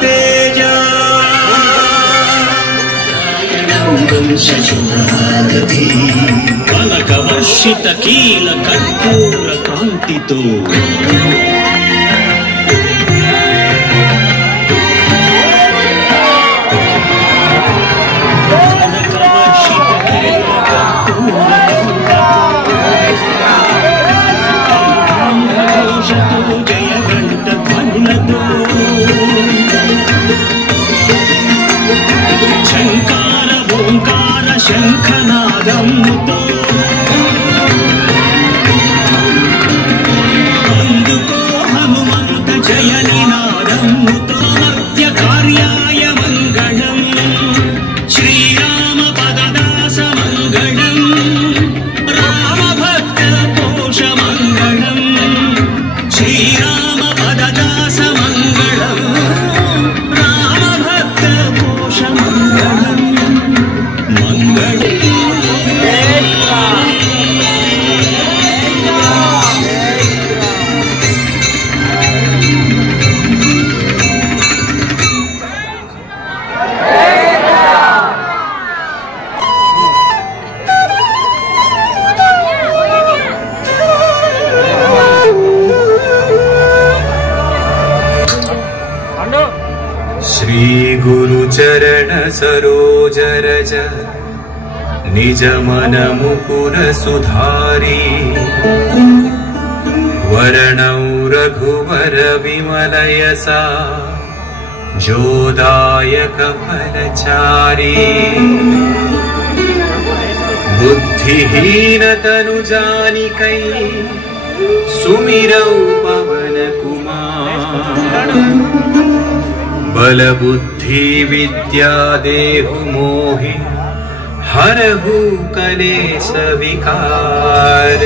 तेजा वंशजुरागति कनकवर्षित कील कर्पूर कांतितो शंकार ओंकार शंखनादमुतो अंदुको हनुमंत जय निनादमुतो मध्य कार्याय मंगलम श्रीराम पददास मंगलम राम भक्त पोष मंगलम श्रीराम पददास मंगलम राम भक्त पोष मंगलम श्री गुरु चरण सरोज रज निज मन मुकुर सुधारी वरणौ रघुवर विमल यसा जोदायक फलचारी बुद्धिहीन तनु जानिकै सुमिरौ पवन कुमार बल बुद्धि विद्या देहु मोहि हरहु कलेश विकार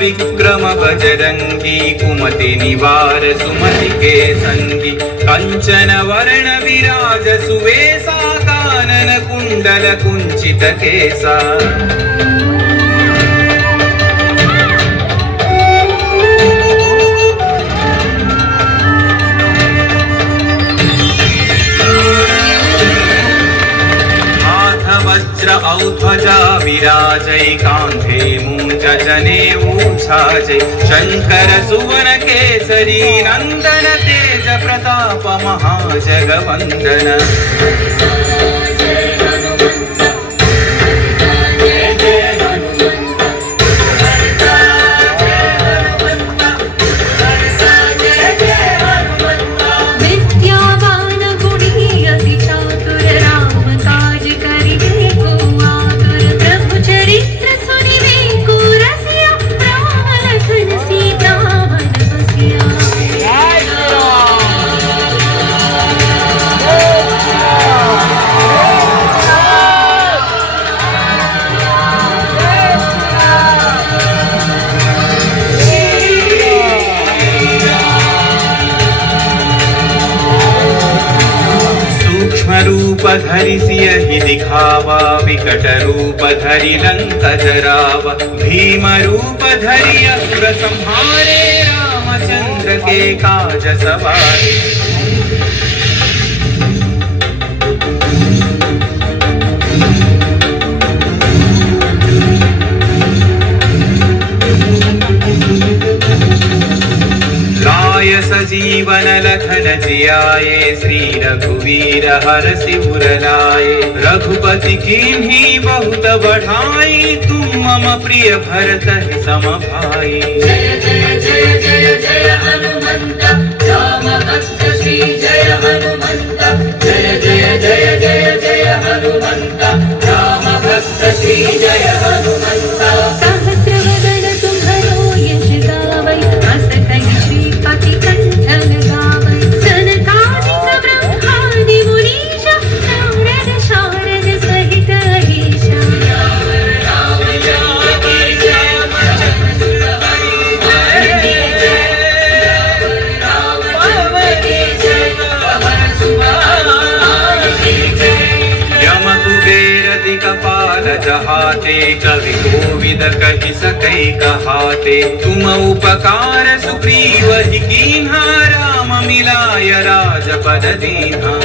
विक्रम बजरंगी कुमति निवार सुमति के संगी कंचन वर्ण विराज सुवेशा कानन कुंडल कुंचित केसा वज्र औध्वजा विराजै कांधे मूंज जनेऊ छाजै शंकर सुवन केसरी नंदन तेज प्रताप महाजगवंदन रूप धरि सियहि दिखावा विकट रूप धरि लंक जरावा भीम रूप धरि असुर संहारे रामचंद्र के काज सवारे सजीवन लखन जियाए श्री रघुवीर हरषि उर लाए रघुपति कीन्ही बहुत बढ़ाई तुम मम प्रिय भरत सम भाई। जय जय जय जय जय जाते, कवि कोविद कहि सकै कहाते। तुम उपकार सुग्रीव ही कीन्हा, राम मिलाय राजपद दीन्हा।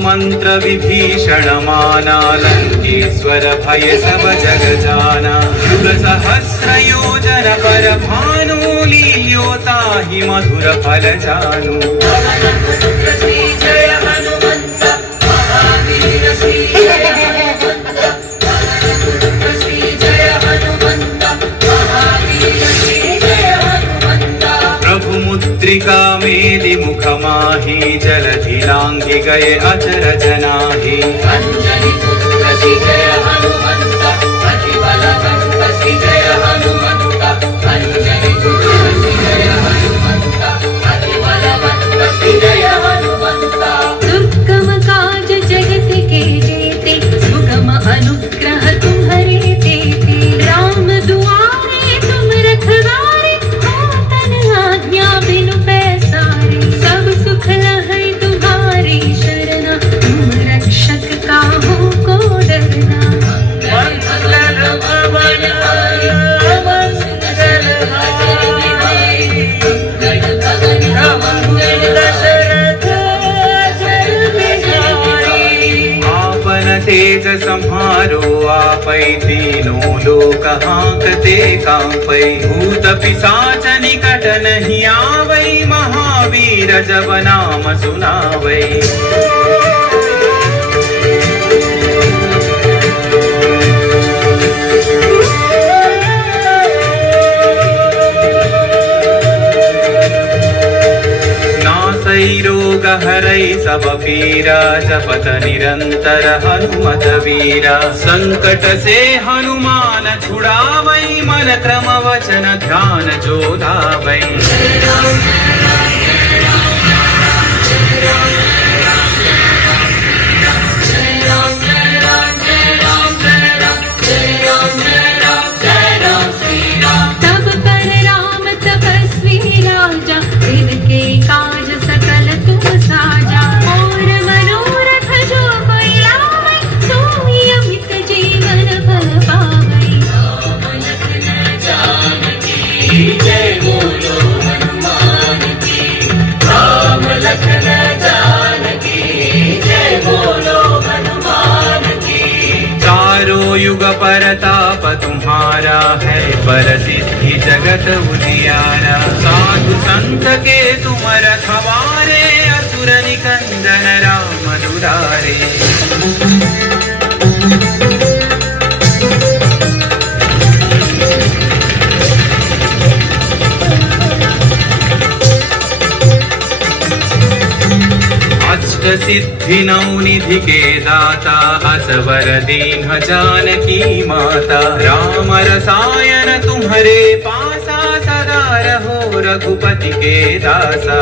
मंत्र विभीषण माना, लंकेश्वर भय सब जग जाना। युग सहस्र योजन पर भानु, लील्योता ही मधुर फल जानु। मुद्रिका मेलि मुख माही, जलधि लांघि गए अचरज नाही। अंजनी पुत्र श्री जय हनुमंत, अति बलवंत श्री जय हनुमंत। अंजनी पुत्र श्री जय हनुमंत, अति बलवंत श्री जय हनुमंत। दुर्गम काज जगत के जेते, सुगम अनुग्रह तुम्हारे देते। राम दुआरे तुम रखवारे, आज्ञा बिनु पैसारे। सब सुख लहै तुम्हारी शरणा, तुम रक्षक काहू को डरना। मंगल भवन आई, सुंदर भजन बिहाई। मंगल भवन मंगल दशरथ अचर बिहाई। आपन तेज सम्हारो आपै, तीनों लोक हांकते कांपै। भूत पिशाच निकट नहीं आवै, महावीर जब नाम सुनावै। रोग हरै सब पीरा, जपत निरंतर हनुमत वीरा। संकट से हनुमान छुड़ावै, मन क्रम वचन ध्यान जो लावै। तब पर राम तपस्वी राजा, इनके काज सकल तुम साजा। और मनोरथ जो कोई लावै, सोई अमित जीवन फल पावै। राम लखन जानकी जय बोलो हनुमान की। राम लखन जानकी जय बोलो हनुमान की। चारों युग परताप तुम्हारा है, परसिद्धि जगत उजियारा। साधु संत के तुम रखवारे, असुर निकंदन राम दुलारे। अष्ट सिद्धि नौ निधि के दाता, असवर दीन जानकी माता। राम रसायन तुम्हारे पासा, सदा रहो रघुपति के दासा।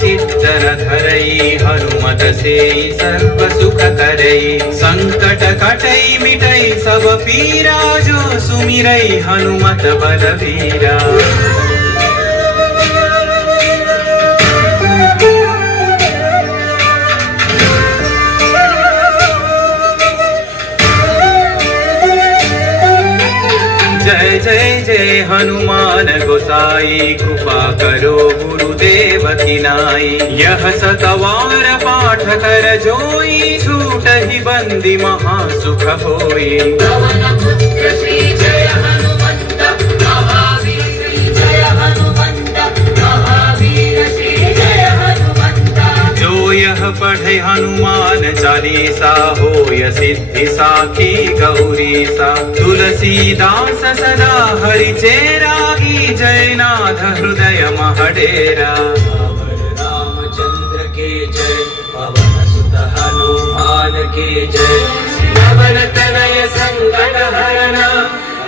चित्तन धरई, हनुमत से सर्व सुख करई। संकट कटई मिटई सब पीरा, जो सुमिरई हनुमत बलवीरा। जय जय जय हनुमान गोसाई, कृपा करो गुरुदेव की नाई। यह सतवार पाठ कर जोई, छूट ही बंदी महासुख होई। पवन पुत्र श्री जय पढ़े हनुमान चालीसा होय सिद्धि साखी गौरीसा तुलसीदास सदा हरि चेरागी जयनाथ हृदय महडेरा रामचंद्र के जय पवन सुत हनुमान के जय पवन तनय संकट हरण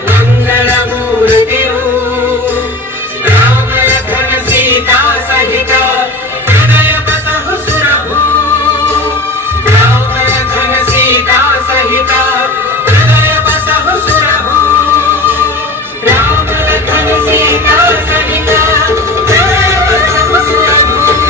मंगल मूर्ति राम लखन सीता सहित हृदय बसहु सुरभूप राम लखन सीता सहित हृदय बसहु सुरभूप राम लखन सीता सहित हृदय बसहु सुरभूप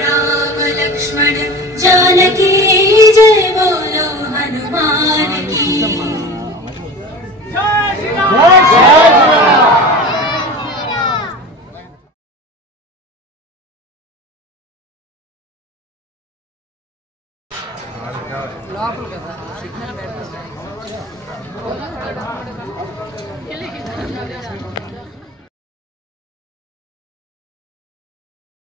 राम लक्ष्मण जानकी जय बोलो हनुमान की లోపల